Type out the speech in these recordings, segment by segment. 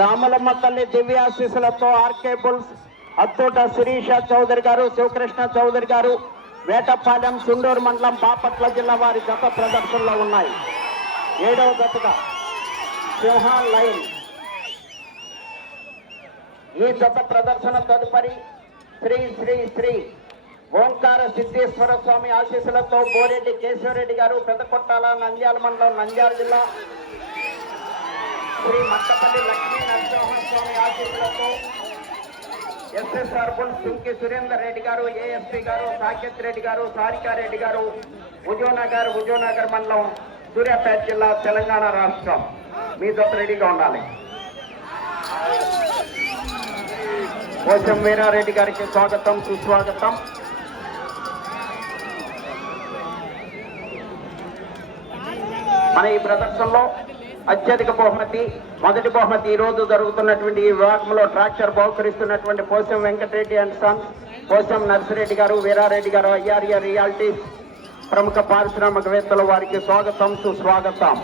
రామలమ్మ తల్లి దివ్యాశీసులతో RK bulls Attota Sirisha Chowdary గారు శివకృష్ణ చౌదరి గారు వేటపాలెం సుండూరు మండలం బాపట్ల జిల్లా వారి జత ప్రదర్శనలో ఉన్నాయి. ఏడవ జతగా సింహ లైన్. ఈ జత ప్రదర్శన తదుపరి శ్రీ శ్రీ శ్రీ ఓంకార సిద్ధేశ్వర స్వామి ఆశీస్సులతో బోరెడ్డి కేశవరెడ్డి గారు పెదకొట్టాల నంద్యాల మండలం నంద్యాల జిల్లా శ్రీ మట్టపల్లి లక్ష్మీ నరసింహ స్వామి ఆశీస్సులతో ఎస్ఎస్ఆర్ బుల్ సింకి సురేందర్ రెడ్డి గారు ఏఎస్పీ గారు సాకేత్ రెడ్డి గారు సారికారెడ్డి గారు హుజూనగర్ హుజూనగర్ మండలం సూర్యాపేట జిల్లా తెలంగాణ రాష్ట్రం మీ జత రెడీగా ఉండాలి కోశం వీరారెడ్డి గారికి స్వాగతం సుస్వాగతం మన ఈ ప్రదర్శనలో అత్యధిక బహుమతి మొదటి బహుమతి ఈ రోజు జరుగుతున్నటువంటి ఈ విభాగంలో ట్రాక్టర్ బహుకరిస్తున్నటువంటి పోసం వెంకటరెడ్డి అండ్ సన్స్ పోసం నర్సిరెడ్డి గారు వీరారెడ్డి గారు ఐఆర్ఏ రియాలిటీస్ ప్రముఖ పారిశ్రామికవేత్తల వారికి స్వాగతం సుస్వాగతం.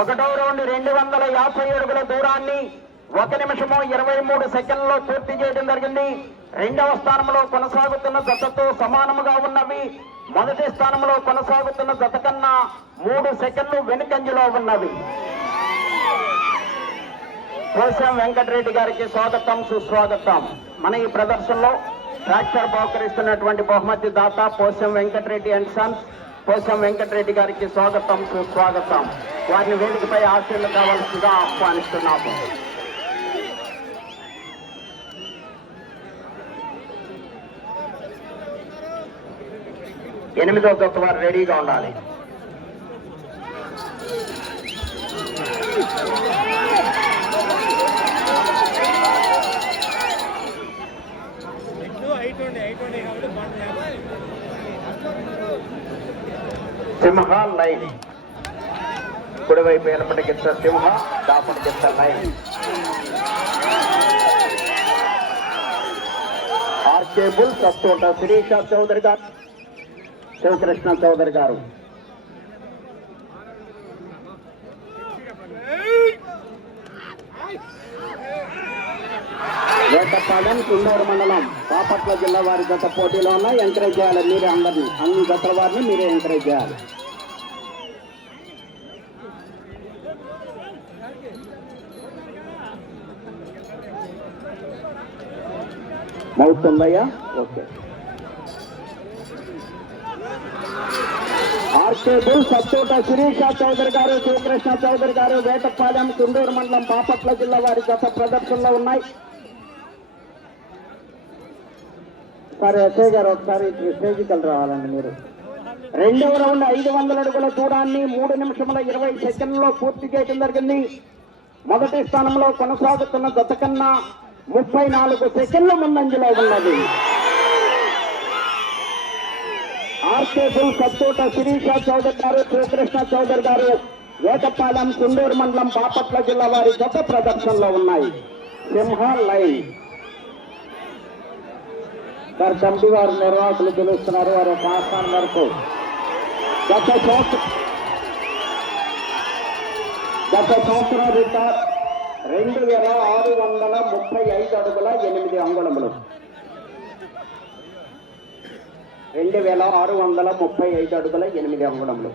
ఒకటో రౌండ్ రెండు వందల యాభై అడుగుల దూరాన్ని ఒక నిమిషము ఇరవై మూడు సెకండ్లో పూర్తి చేయడం జరిగింది. రెండవ స్థానంలో కొనసాగుతున్న జతతో సమానముగా ఉన్నవి. మొదటి స్థానంలో కొనసాగుతున్న జత కన్నా మూడు సెకండ్లు వెనుకంజలో ఉన్నవి. కోశం వెంకటరెడ్డి గారికి స్వాగతం సుస్వాగతం. మన ఈ ప్రదర్శనలో ట్రాక్టర్ బహుకరిస్తున్నటువంటి బహుమతి దాత పోసం వెంకటరెడ్డి అండ్ సన్స్. పోసం వెంకటరెడ్డి గారికి స్వాగతం సుస్వాగతం. వారిని వేదికపై ఆశీర్లు కావాల్సిందిగా ఆహ్వానిస్తున్నాము. ఎనిమిదో జత వారు రెడీగా ఉండాలి. సింహ లైన్. కుడివైపు ఎనపటి గిత్త సింహ దాపటి గిత్త line. RK bull Sattota Sirisha Chowdary గారు. శివకృష్ణ చౌదరి గారు. వేటపాలెం కుండూరు మండలం బాపట్ల జిల్లా వారి గత పోటీలో ఉన్న ఎంకరేజ్ చేయాలి మీరే అందరినీ. అన్ని గతల వారిని మీరే ఎంకరేజ్ చేయాలి. మౌత్ ఉందయ్యా okay. RK bull Sattota Chowdary గారు శివకృష్ణ చౌదరి గారు వేటపాలెం కుండూరు మండలం బాపట్ల జిల్లా వారి గత ప్రదర్శనలో ఉన్నాయి. సార్ ఎస్ఐ గారు ఒకసారి స్టేజ్కి రావాలండి మీరు. రెండవ రౌండ్ ఐదు వందల అడుగుల దూరాన్ని మూడు నిమిషముల ఇరవై సెకండ్లో పూర్తి చేయడం జరిగింది. మొదటి స్థానంలో కొనసాగుతున్న గత కన్నా ముప్పై నాలుగు సెకండ్ల ముందంజలో ఉన్నది. ఆర్కేపుల్ సత్తోట శిరీష చౌదరి గారు శ్రీకృష్ణ చౌదరి గారు వేటపాలెం కుండూరు మండలం బాపట్ల జిల్లా వారి గత ప్రదర్శనలో ఉన్నాయి. సింహ లైన్. సార్ కమిటీ వారు నిర్వాహకులు పిలుస్తున్నారు వారి యొక్క వరకు. మేరకు గత సంవత్సరం గత సంవత్సరం రెండు వేల ఆరు వందల ముప్పై ఐదు అడుగుల ఎనిమిది అంగుళములు. రెండు వేల ఆరు వందల ముప్పై ఐదు అడుగుల ఎనిమిది అంగుళములు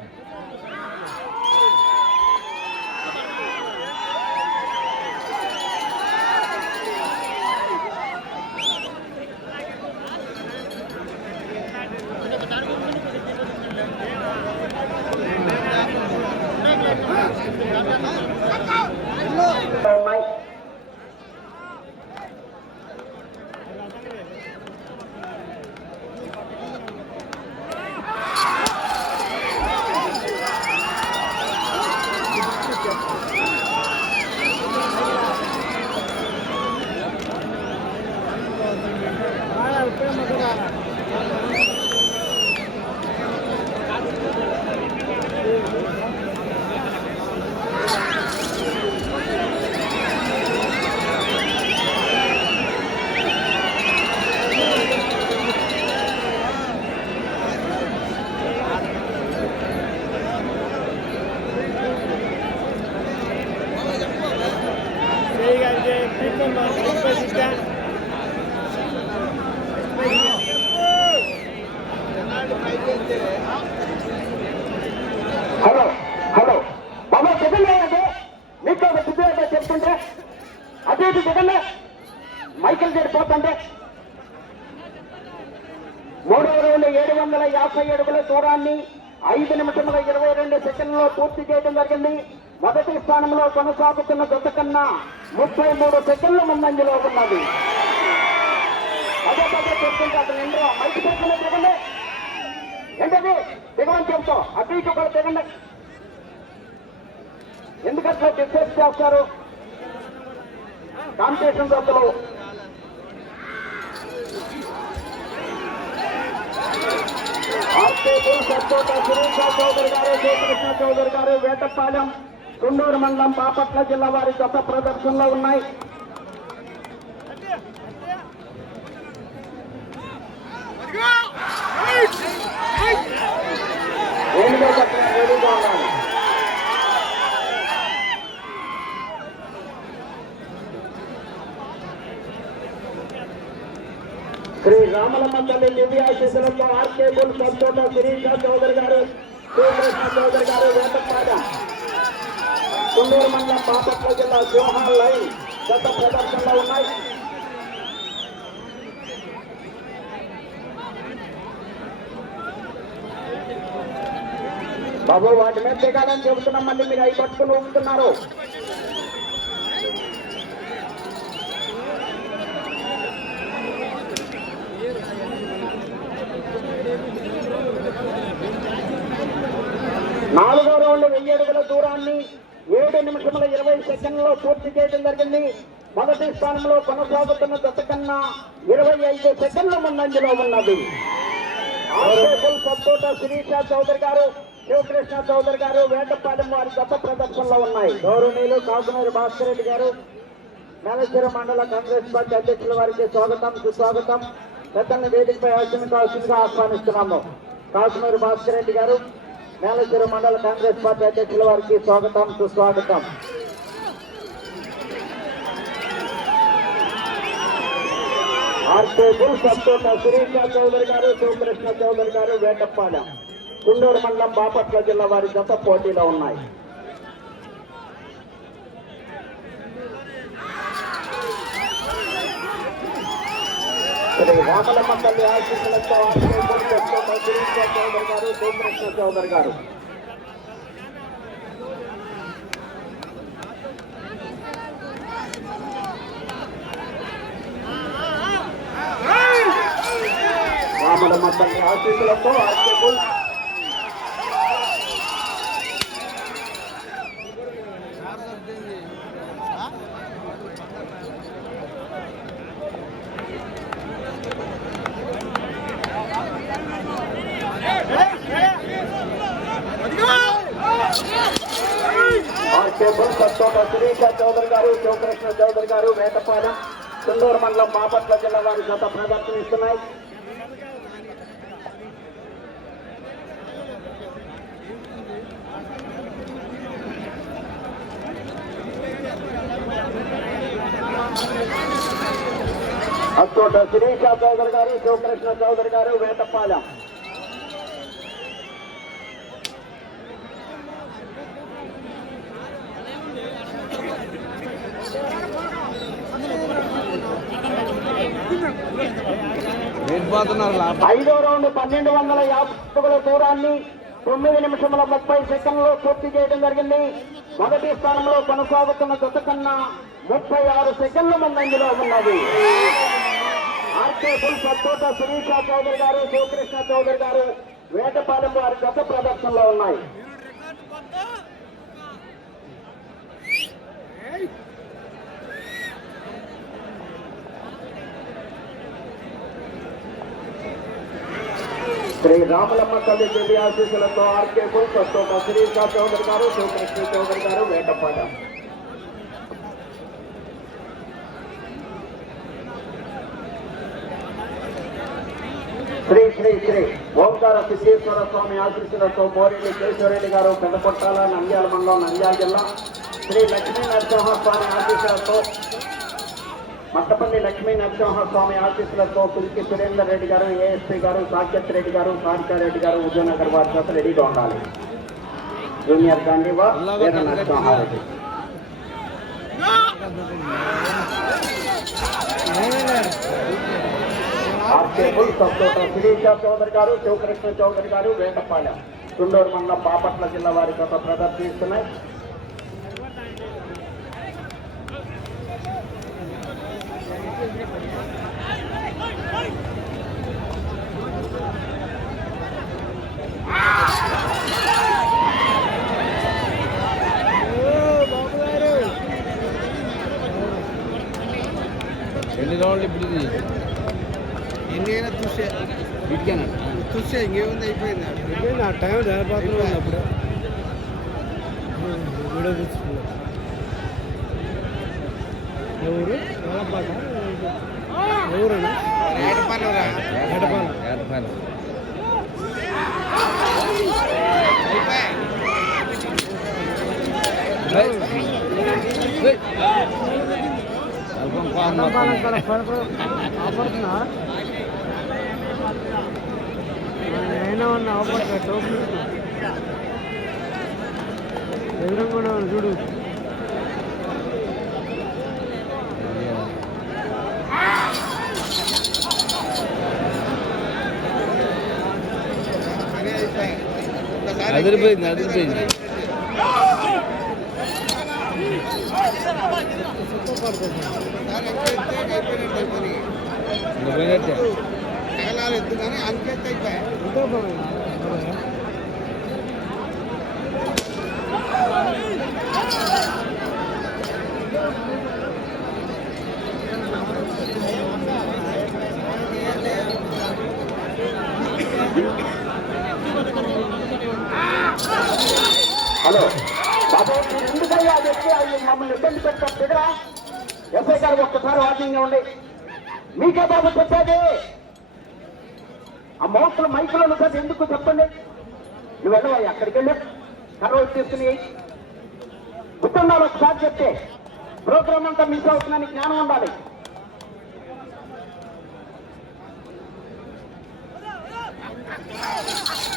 ఉన్నాయి హలో హలో బాబా సెకండ్ అయ్యండి మీకు ఒక సిద్ధంగా చెప్తుంటే అటు ఇటు సెకండ్ మైకిల్ చెడిపోతుంటే మూడవ రౌండ్ ఏడు వందల యాభై అడుగుల దూరాన్ని ఐదు నిమిషముల ఇరవై రెండు సెకండ్లో పూర్తి చేయడం జరిగింది. మొదటి స్థానంలో కొనసాగుతున్న జత కన్నా ముప్పై మూడు సెకండ్ల ముందంజలో ఉన్నది. అదే పదే చెప్తుంటే అతను ఎండ్రో మైకి పెట్టుకునే దిగండి ఏంటది? దిగమని చెప్తా అటు ఇటు కూడా దిగండి ఎందుకట్లా డిస్కస్ చేస్తారు కాంపిటీషన్ దశలో సురేష చౌదరి గారు శ్రీకృష్ణ చౌదరి గారు వేటపాలెం కుండూరు మండలం బాపట్ల జిల్లా వారి గత ప్రదర్శనలో ఉన్నాయి. ఏనుగో పక్కన రెడీగా ఉండాలి శ్రీ రామలమ్మ తల్లి దివ్య దివ్యాశీసులతో ఆర్కేబుల్ సత్తోట శిరీష చౌదరి గారు శ్రీకృష్ణ చౌదరి గారు వేటపాడ. కుండూరు మండలం బాపట్ల జిల్లా సింహాల్ లైన్ గత ప్రదర్శనలో ఉన్నాయి. బాబు వాటి మీద దిగాలని చెబుతున్నాం మళ్ళీ మీరు అవి పట్టుకుని ఊపుతున్నారు నాలుగో రౌండ్ వెయ్యి అడుగుల దూరాన్ని ఏడు నిమిషముల ఇరవై సెకండ్లలో పూర్తి చేయడం జరిగింది. మొదటి స్థానంలో కొనసాగుతున్న దశ కన్నా ఇరవై ఐదు సెకండ్ల ముందంజలో ఉన్నది. సత్తోట శిరీష చౌదరి గారు శివకృష్ణ చౌదరి గారు వేటపాలెం వారి గత ప్రదర్శనలో ఉన్నాయి. గౌరవనీయులు కాకునేరు భాస్కర్ రెడ్డి గారు మేనేశ్వర మండల కాంగ్రెస్ పార్టీ అధ్యక్షుల వారికి స్వాగతం సుస్వాగతం. పెద్దల్ని వేదికపై ఆశను కావాల్సిందిగా ఆహ్వానిస్తున్నాము. కాకునేరు భాస్కర్ రెడ్డి గారు మేనేశ్వర మండల కాంగ్రెస్ పార్టీ అధ్యక్షుల వారికి స్వాగతం సుస్వాగతం. ఆర్కేబుల్ సత్తోట సురేష చౌదరి గారు శివకృష్ణ చౌదరి గారు వేటప్పాడ కుండూరు మండలం బాపట్ల జిల్లా వారి జత పోటీలో ఉన్నాయి. శ్రీ రామలమ్మ తల్లి ఆశీస్సులతో ఆర్కేబుల్ సత్తోట చౌదరి గారు శివకృష్ణ చౌదరి గారు. రామలమ్మ తల్లి ఆశీస్సులతో ఆర్కేబుల్ ఆర్కేబుల్ సత్తోట సురేష చౌదరి గారు శివకృష్ణ చౌదరి గారు వేటపాలెం కుందూరు మండలం బాపట్ల జిల్లా వారి గత ప్రదర్శనిస్తున్నాయి అత్తోట శిరీష చౌదరి గారు శివకృష్ణ చౌదరి గారు వేటపాలెం. ఐదో రౌండ్ పన్నెండు వందల యాభై దూరాన్ని తొమ్మిది నిమిషముల ముప్పై సెకండ్లో పూర్తి చేయడం జరిగింది. మొదటి స్థానంలో కొనసాగుతున్న జత కన్నా ముప్పై ఆరు సెకండ్ల ముందంజలో ఉన్నది. ఆర్కే ఫుల్ సత్తోట శిరీష చౌదరి గారు శివకృష్ణ చౌదరి గారు వేటపాలెం వారి గత ప్రదర్శనలో ఉన్నాయి. శ్రీ రామలమ్మ తల్లి దేవి ఆశీస్సులతో ఆర్కే ఫుల్ సత్తోట శిరీష చౌదరి గారు శివకృష్ణ చౌదరి గారు వేటపాట శ్రీ శ్రీ శ్రీ ఓంకార సిద్ధేశ్వర స్వామి ఆశీస్సులతో మోరేలి కేశవరెడ్డి గారు పెద్దపట్టాల నంద్యాల మండలం నంద్యాల జిల్లా. శ్రీ లక్ష్మీ నరసింహ స్వామి ఆశీస్సులతో మట్టపల్లి లక్ష్మీ నరసింహస్వామి ఆశీస్సులతో తులకి సురేందర్ రెడ్డి గారు ఏఎస్పీ గారు సాకేత్ రెడ్డి గారు సారికారెడ్డి గారు ఉదయనగర్ వారి చేత రెడీగా ఉండాలి జూనియర్ గాంధీవా వీర నరసింహారెడ్డి ఆర్కేబుల్ సబ్తోట శిరీష చౌదరి గారు శివకృష్ణ చౌదరి గారు వేటపాలెం తుండూరు మండలం బాపట్ల జిల్లా వారి గత ప్రదర్శిస్తున్నాయి ఏటపాలెం ఏయ్. ఏయ్. అల్పం కోపం ఎడపాల వస్తుంది. ఇక్కడ ఆపడుతున్నా ఉన్న ఆపడుతున్నా టోపులు కూడా చూడు అదే అదిరిపోయింది అదిరిపోయింది. పోయినట్టే ఎత్తు కానీ అంకెత్తు అయిపోయాయి హలో. బాబు ఎందుకయ్యా చెప్పి అవి మమ్మల్ని ఇబ్బంది పెట్టారు దగ్గర ఎస్ఐ గారు ఒక్కసారి వాకింగ్ ఉండి. మీకే బాబు చెప్పేది? ఆ మోసలు మైకులో సార్ ఎందుకు చెప్పండి? నువ్వు వెళ్ళవయ్యా అక్కడికి వెళ్ళి. కర్ర తీసుకుని కుటుంబాలు ఒకసారి చెప్తే ప్రోగ్రామ్ అంతా మిస్ అవుతుందని జ్ఞానం ఉండాలి.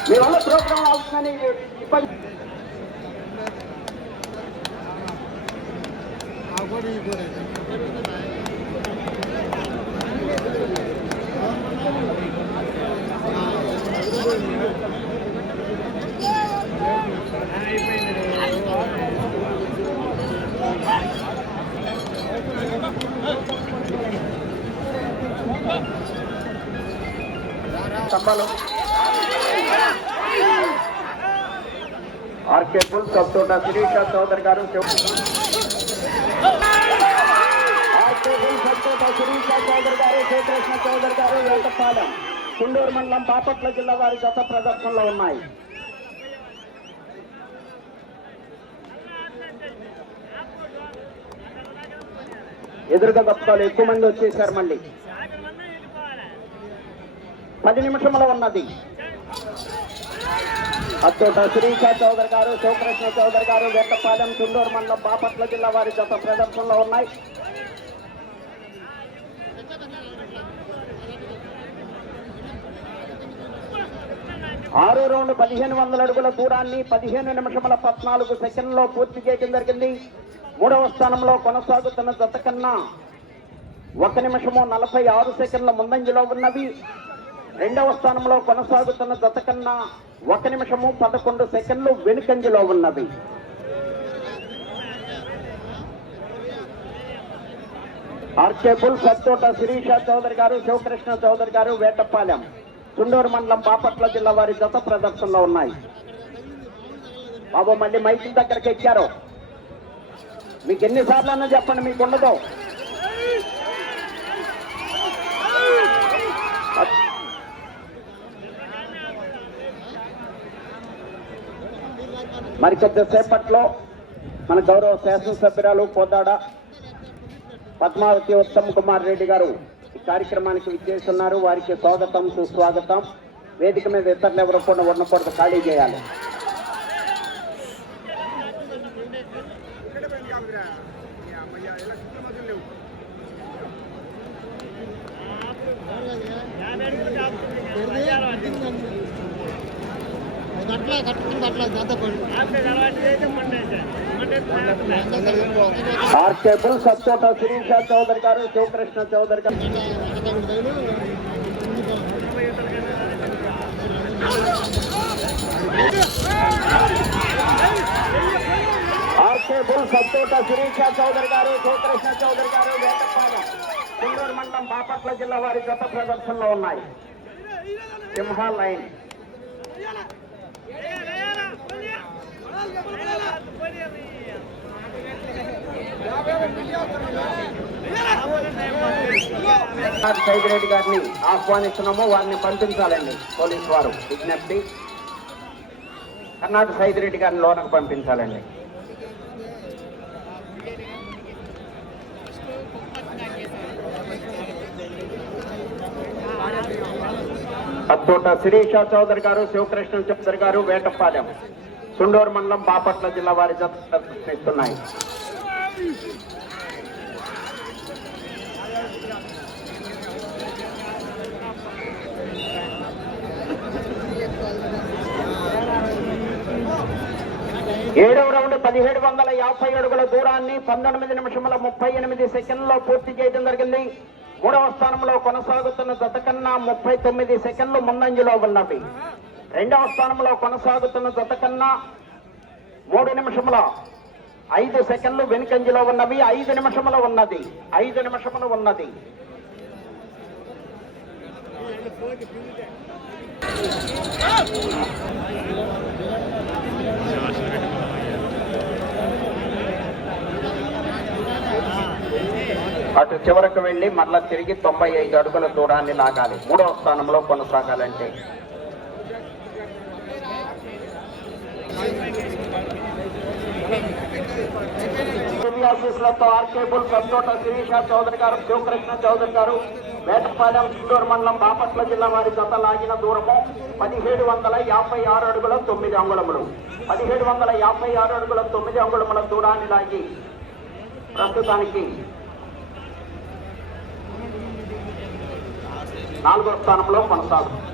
మీ వల్ల ప్రోగ్రామ్ అవుతుందని ఇబ్బంది కూడా. స్తంభాలు ఆర్కే పుల్ సబ్తోట శిరీష చౌదరి గారు శివ- ఆర్కే పుల్ సబ్తోట శిరీష చౌదరి గారు శివకృష్ణ చౌదరి గారు వేటపాలెం కుండూరు మండలం బాపట్ల జిల్లా వారి గత ప్రదర్శనలో ఉన్నాయి. ఎదురుగా తప్పుకోవాలి ఎక్కువ మంది వచ్చేసారు మళ్ళీ. పది నిమిషముల ఉన్నది. అత్యంత శ్రీకా చౌదరి గారు శివకృష్ణ చౌదరి గారు వెట్టపాలెం చుండూరు మండలం బాపట్ల జిల్లా వారి గత ప్రదర్శనలో ఉన్నాయి. ఆరో రౌండ్ పదిహేను వందల అడుగుల దూరాన్ని పదిహేను నిమిషముల పద్నాలుగు సెకండ్లో పూర్తి చేయడం జరిగింది. మూడవ స్థానంలో కొనసాగుతున్న జత కన్నా ఒక నిమిషము నలభై ఆరు సెకండ్ల ముందంజలో ఉన్నవి రెండవ స్థానంలో కొనసాగుతున్న జత కన్నా ఒక నిమిషము పదకొండు సెకండ్లు వెనుకంజలో ఉన్నవి ఆర్కేబుల్ సత్తోట శిరీష చౌదరి గారు శివకృష్ణ చౌదరి గారు వేటపాలెం చుండూరు మండలం బాపట్ల జిల్లా వారి జత ప్రదర్శనలో ఉన్నాయి. బాబు మళ్ళీ మైకిల్ దగ్గరికి ఎక్కారు. మీకు ఎన్నిసార్లు అన్నా చెప్పండి మీకు ఉండదు. మరి కొద్దిసేపట్లో మన గౌరవ శాసనసభ్యురాలు పోతాడ పద్మావతి ఉత్తమ్ కుమార్ రెడ్డి గారు ఈ కార్యక్రమానికి విచ్చేస్తున్నారు. వారికి స్వాగతం సుస్వాగతం. వేదిక మీద ఇతరులు ఎవరు కూడా ఉండకూడదు ఖాళీ చేయాలి. అట్లా జత పడి ఆర్కే బుల్ సత్తోట శిరీష చౌదరి గారు శివకృష్ణ చౌదరి గారు ఆర్కే బుల్ సత్తోట శిరీష చౌదరి గారు శివకృష్ణ చౌదరి గారు వేటపాలెం కుండూరు మండలం బాపట్ల జిల్లా వారి గత ప్రదర్శనలో ఉన్నాయి సింహ లైన్ సైగిరెడ్డి గారిని ఆహ్వానిస్తున్నాము వారిని పంపించాలండి పోలీసు వారు. విజ్ఞప్తి. కర్ణాటక సైదిరెడ్డి గారిని లోనకు పంపించాలండి. అత్తోట శిరీష చౌదరి గారు శివకృష్ణ చౌదరి గారు వేటపాలెం. సుండూరు మండలం బాపట్ల జిల్లా వారి జత ప్రదర్శిస్తున్నాయి ఏడవ రౌండ్ పదిహేడు వందల యాభై అడుగుల దూరాన్ని పంతొమ్మిది నిమిషముల ముప్పై ఎనిమిది సెకండ్లో పూర్తి చేయడం జరిగింది. మూడవ స్థానంలో కొనసాగుతున్న జత కన్నా ముప్పై తొమ్మిది సెకండ్లు ముందంజలో ఉన్నవి. రెండవ స్థానంలో కొనసాగుతున్న జత కన్నా మూడు నిమిషముల ఐదు సెకండ్లు వెనుకంజలో ఉన్నవి. ఐదు నిమిషములు ఉన్నది. ఐదు నిమిషములు ఉన్నది. అటు చివరకు వెళ్ళి మళ్ళా తిరిగి తొంభై ఐదు అడుగుల దూరాన్ని లాగాలి. మూడవ స్థానంలో కొనసాగాలంటే ఆఫీసులతో ఆర్కేబుల్ సంతోట శిరీష చౌదరి గారు శివకృష్ణ చౌదరి గారు వేటపాలెం చిత్తూరు మండలం బాపట్ల జిల్లా వారి జత లాగిన దూరము పదిహేడు వందల యాభై ఆరు అడుగుల తొమ్మిది అంగుళములు. పదిహేడు వందల యాభై ఆరు అడుగుల తొమ్మిది అంగుళముల దూరాన్ని లాగి ప్రస్తుతానికి నాలుగో స్థానంలో కొనసాగుతుంది.